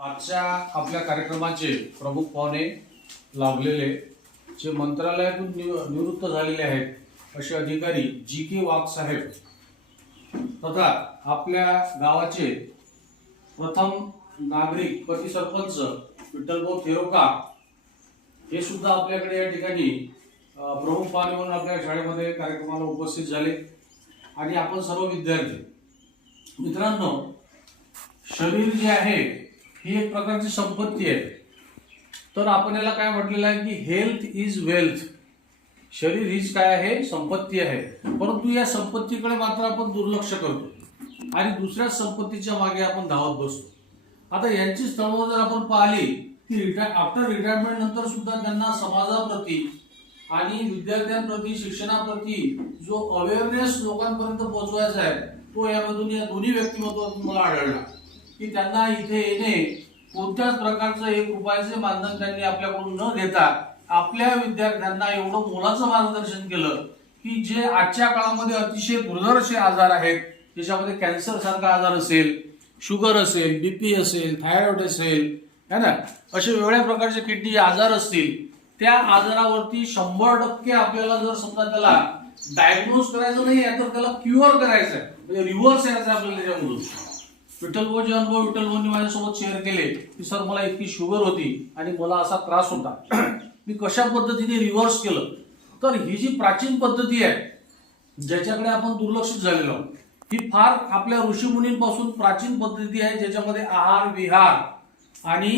आजच्या आपल्या कार्यक्रमाचे प्रमुख पाहुणे लाभलेले जे मंत्रालयातून निव- निवृत्त झालेले आहेत असे अधिकारी जी के वाघ साहेब. तथा आपल्या गावाचे प्रथम नागरिक पती सरपंच विठ्ठलभाऊ थेरोका हे सुद्धा आपल्याकडे या ठिकाणी प्रमुख पाहुणे म्हणून आपल्या शाळेमध्ये कार्यक्रमाला उपस्थित झाले. आणि आपण सर्व विद्यार्थी मित्रांनो शरीर जे आहे ही एक प्रकारची संपत्ती आहे. तर आपण याला काय म्हटलेलं आहे की हेल्थ इज वेल्थ शरीर हीच काय आहे? संपत्ती आहे. परंतु या संपत्तीकडे मात्र आपण दुर्लक्ष करतो. आणि दुसऱ्या संपत्तीच्या मागे आपण धावत बसतो. आता यांची स्थळं जर आपण पाहिली की रिटाय आफ्टर रिटायरमेंट नंतर सुद्धा त्यांना समाजाप्रती आणि विद्यार्थ्यांप्रती शिक्षणाप्रती जो अवेअरनेस लोकांपर्यंत पोहोचवायचा आहे तो यामधून या दोन्ही व्यक्तिमत्वातून मला आढळला. की त्यांना इथे येणे कोणत्याच प्रकारचं एक रुपयाचे मानधन त्यांनी आपल्याकडून न घेता आपल्या विद्यार्थ्यांना एवढं मोलाचं मार्गदर्शन केलं की जे आजच्या काळामध्ये अतिशय दुर्धर असे आजार आहेत त्याच्यामध्ये कॅन्सर सारखा आजार असेल शुगर असेल बीपी असेल थायरॉइड असेल है ना? असे वेगळ्या प्रकारचे किडनी आजार असतील त्या आजारावरती शंभर टक्के आपल्याला जर समजा त्याला डायग्नोज करायचं नाही आहे तर त्याला क्युअर करायचं आहे म्हणजे रिव्हर्स यायचं आहे आपल्याला त्याच्यामधून. विठ्ठलभाऊचे अनुभव विठ्ठलभाऊंनी माझ्यासोबत शेअर केले. की सर मला इतकी शुगर होती आणि मला असा त्रास होता. मी कशा पद्धतीने रिव्हर्स केलं? तर ही जी प्राचीन पद्धती आहे ज्याच्याकडे आपण दुर्लक्षित झालेलो आहोत, ही फार आपल्या ऋषीमुनींपासून प्राचीन पद्धती आहे ज्याच्यामध्ये आहार विहार आणि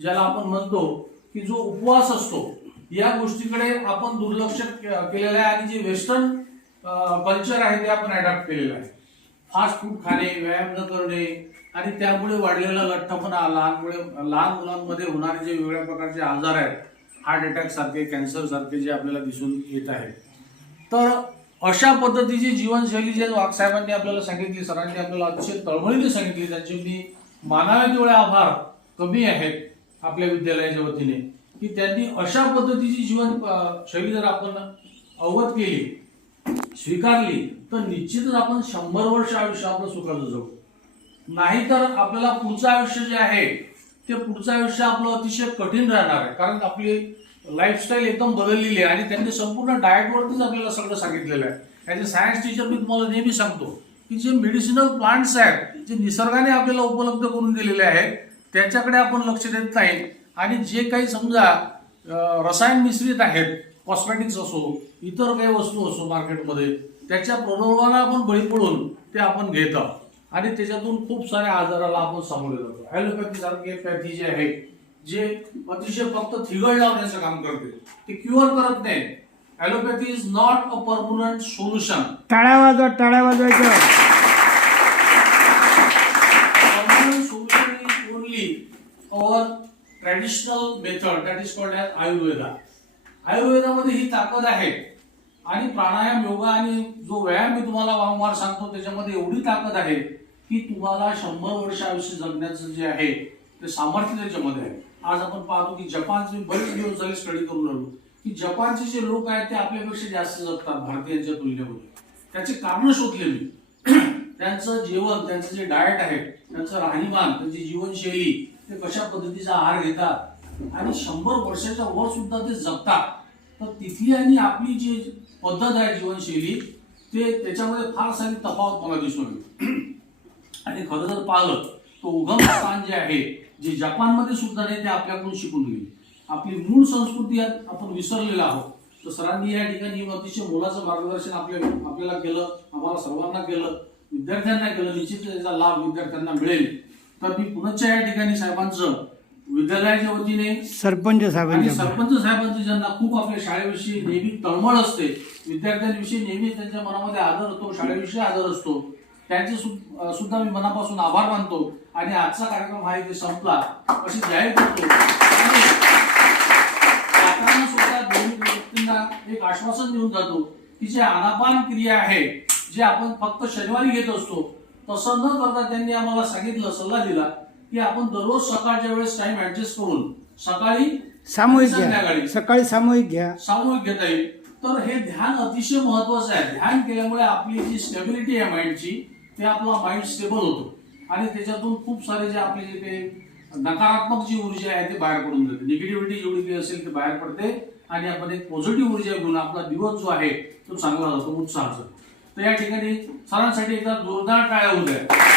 ज्याला आपण म्हणतो की जो उपवास असतो या गोष्टीकडे आपण दुर्लक्ष केलेलं आहे आणि जे वेस्टर्न कल्चर आहे ते आपण अडॉप्ट केलेलं आहे. फास्ट फूड खाणे व्यायाम न करणे आणि त्यामुळे वाढलेला लठ्ठपणा लहानमुळे लहान मुलांमध्ये होणारे जे वेगवेगळ्या प्रकारचे आजार आहेत हार्ट अटॅक सारखे कॅन्सर सारखे जे आपल्याला दिसून येत आहेत. तर अशा पद्धतीची जीवनशैली जे वाघ साहेबांनी आपल्याला सांगितली सरांनी आपल्याला अतिशय तळमळीने सांगितली त्यांचे मी मानाव्या तेवढे आभार कमी आहेत आपल्या विद्यालयाच्या वतीने की त्यांनी अशा पद्धतीची जीवन शैली जर आपण अवगत केली स्वीकारली तर निश्चितच आपण शंभर वर्ष आयुष्य आपलं सुखाचं जाऊ नाहीतर आपल्याला पुढचं आयुष्य जे आहे ते पुढचं आयुष्य आपलं अतिशय कठीण राहणार आहे. कारण आपली लाईफस्टाईल एकदम बदललेली आहे आणि त्यांनी संपूर्ण डाएटवरतीच आपल्याला सगळं सांगितलेलं आहे. ॲज अ सायन्स टीचर मी तुम्हाला नेहमी सांगतो की जे मेडिसिनल प्लांट्स आहेत जे निसर्गाने आपल्याला उपलब्ध करून दिलेले आहेत त्याच्याकडे आपण लक्ष देत नाही. आणि जे काही समजा रसायन मिश्रित आहेत कॉस्मेटिक्स असो इतर काही वस्तू असो मार्केटमध्ये त्याच्या प्रलोभनाला आपण बळी पडून ते आपण घेत आहोत. आणि त्याच्यातून खूप साऱ्या आजाराला आपण सामोरे जातो. ॲलोपॅथी सारखे पॅथी जे आहे जे अतिशय फक्त थिगळ लावण्याचं काम करते ते क्युअर करत नाही allopathy is not a permanent solution टाळ्या वाजवा टाळ्या only our traditional method that is called as Ayurveda आयुर्वेदामध्ये ही ताकद आहे. आणि प्राणायाम योगा आणि जो व्यायाम मी तुम्हाला वारंवार सांगतो त्याच्यामध्ये एवढी ताकद आहे की तुम्हाला शंभर वर्ष आयुष्य जगण्याचं जे आहे ते सामर्थ्य त्याच्यामध्ये आहे. आज आपण पाहतो की जपानचे बरेच दिवस झाले स्टडी करून आलो की जपानचे जे लोक आहेत ते आपल्यापेक्षा जास्त जगतात भारतीयांच्या तुलनेमध्ये. त्याचे कारण शोधले मी त्यांचं जेवण त्यांचं जे डाएट आहे त्यांचं राहणीमान त्यांची जीवनशैली ते कशा पद्धतीचा आहार घेतात आणि शंभर वर्षाच्या वर सुद्धा ते जगतात. तर तिथली आणि आपली जी पद्धत आहे जीवनशैली ते त्याच्यामध्ये फार सारी तफावत मला दिसून आणि खरं जर पाहिलं तर उगम स्थान जे आहे जे जपानमध्ये सुद्धा नाही ते आपल्याकडून शिकून गेले. आपली मूळ संस्कृती आपण विसरलेलो आहोत. तर सरांनी या ठिकाणी अतिशय मोलाचं मार्गदर्शन आपल्या आपल्याला केलं आम्हाला सर्वांना केलं विद्यार्थ्यांना केलं निश्चित त्याचा लाभ विद्यार्थ्यांना मिळेल. तर मी पुनश्च या ठिकाणी साहेबांचं विद्यालयाच्या वतीने सरपंच आणि साहेबांच्या सरपंच साहेबांचं ज्यांना खूप आपल्या शाळेविषयी नेहमी तळमळ असते विद्यार्थ्यांविषयी नेहमी त्यांच्या मनामध्ये आदर असतो शाळेविषयी आदर असतो त्यांचे सु- अं, सुद्धा मी मनापासून आभार मानतो आणि आजचा कार्यक्रम हा इथे संपला. अशी जाहीर करतो. आणि सुद्धा दोन्ही व्यक्तींना एक आश्वासन देऊन जातो की जे आनापान क्रिया आहे जे आपण फक्त शनिवारी घेत असतो तसं न करता त्यांनी आम्हाला सांगितलं सल्ला दिला. की आपण दररोज सकाळच्या वेळेस टाइम ऍडजस्ट करून सकाळी सामूहिक घ्या. संध्याकाळी सकाळी सामूहिक घ्या. सामूहिक घेता येईल. तर हे ध्यान अतिशय महत्वाचं आहे. ध्यान केल्यामुळे आपली जी स्टेबिलिटी आहे माइंडची ते आपला माइंड स्टेबल होतो. आणि त्याच्यातून खूप सारे जे आपले जे काही नकारात्मक जी ऊर्जा आहे ती बाहेर पडून जाते. निगेटिव्हिटी जेवढी काही असेल ती बाहेर पडते आणि आपण एक पॉझिटिव्ह ऊर्जा घेऊन आपला दिवस जो आहे तो चांगला जातो उत्साहाचा तर या ठिकाणी सरांसाठी एकदा जोरदार टाळ्या होत आहे